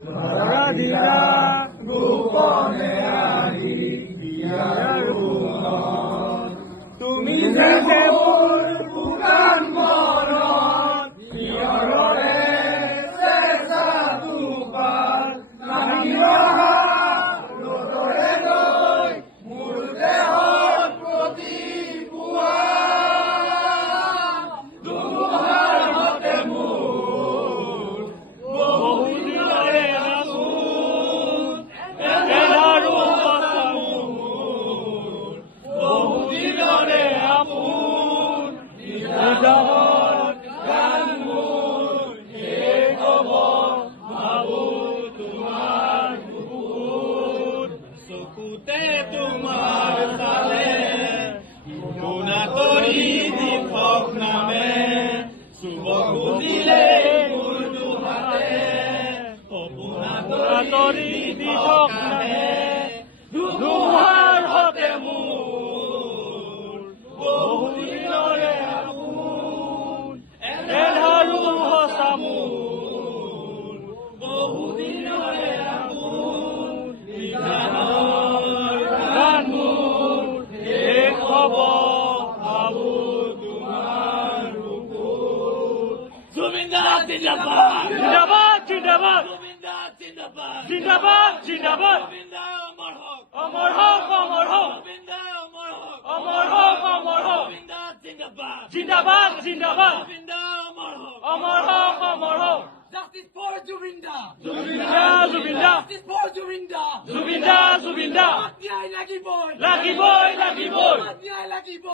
Radina গোপনে আহি বিয়াৰ গুণত তুমি যে মোৰ পুৰাণ মনত হিয়ৰৰে চেঁচা দুপাৰ নামি ৰহা ৰ'দৰে লৈ মোৰ দেহত প্ৰতিপুৱা দুহাৰ মতে মোৰ বহুদিনৰে চকুতে তোমাৰ চালে গুণাতৰি দিশক নামে চুব খুজিলে মোৰ দুহাতে সপোনাতৰি দিশক নামে দুহাৰ হতে মোৰ বহুদিনৰে আপোন এধাৰো সঁচা মোৰ বহুদিনৰে Zubindar Zindabad! Zindabad! Zindabad! Zubindar Zindabad! Zindabad! Zindabad! Zubindar Amar Hok! Amar Hok! Amar Hok! Zubindar Amar Hok! Amar Hok! Amar Hok! Zubindar Zindabad! Zindabad! Zindabad! Zubindar Amar Hok! Amar Hok! Amar Hok! Justice for Zubindar! Zubindar! Zubindar! Justice for Zubindar! Zubindar! Zubindar! Lucky boy! Lucky boy! Lucky boy! Lucky boy!